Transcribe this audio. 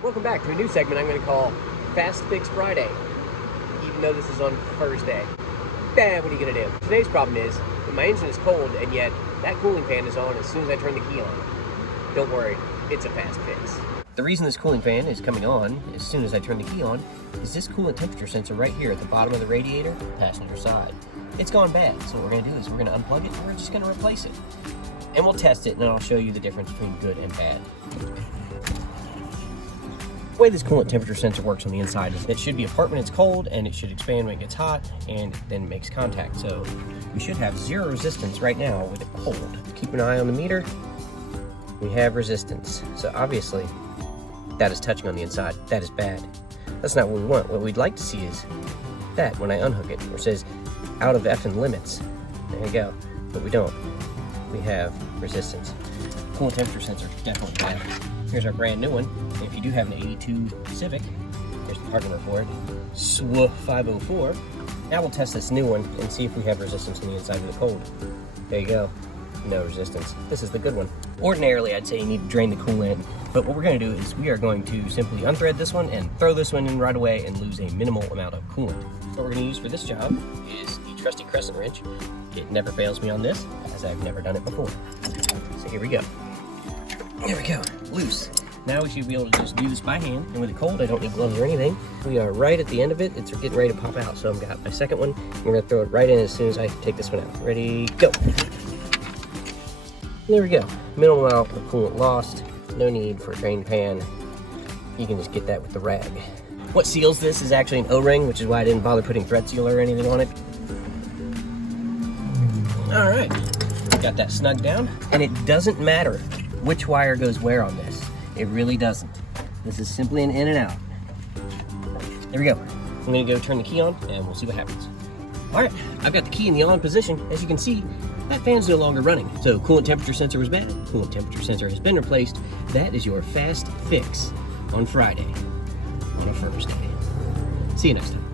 Welcome back to a new segment I'm going to call Fast Fix Friday, even though this is on Thursday. What are you going to do? Today's problem is that my engine is cold, and yet that cooling fan is on as soon as I turn the key on. Don't worry, it's a fast fix. The reason this cooling fan is coming on as soon as I turn the key on is this coolant temperature sensor right here at the bottom of the radiator, passenger side. It's gone bad, so what we're going to do is we're going to unplug it and we're just going to replace it. And we'll test it, and then I'll show you the difference between good and bad. The way this coolant temperature sensor works on the inside is it should be apart when it's cold, and it should expand when it gets hot, and then it makes contact. So we should have zero resistance right now with it cold. Keep an eye on the meter. We have resistance. So obviously that is touching on the inside. That is bad. That's not what we want. What we'd like to see is that when I unhook it, where it says out of effing limits. There you go. But we don't. We have resistance. Coolant temperature sensor, definitely bad. Here's our brand new one. And if you do have an 82 Civic, here's the part number for it, SW 504. Now we'll test this new one and see if we have resistance on the inside of the cold. There you go. No resistance. This is the good one. Ordinarily, I'd say you need to drain the coolant, but what we're going to do is we are going to simply unthread this one and throw this one in right away and lose a minimal amount of coolant. What we're going to use for this job is the trusty crescent wrench. It never fails me on this, as I've never done it before. So here we go. There we go. Loose. Now we should be able to just do this by hand, and with it cold, I don't need gloves or anything. We are right at the end of it. It's getting ready to pop out, so I've got my second one. We're going to throw it right in as soon as I take this one out. Ready, go. There we go. Minimal amount of coolant lost. No need for a drain pan. You can just get that with the rag. What seals this is actually an O-ring, which is why I didn't bother putting thread sealer or anything on it. All right, got that snug down. And it doesn't matter which wire goes where on this. It really doesn't. This is simply an in and out. There we go. I'm gonna go turn the key on and we'll see what happens. All right, I've got the key in the on position. As you can see, that fan's no longer running. So coolant temperature sensor was bad. Coolant temperature sensor has been replaced. That is your fast fix on Friday, on a Thursday. See you next time.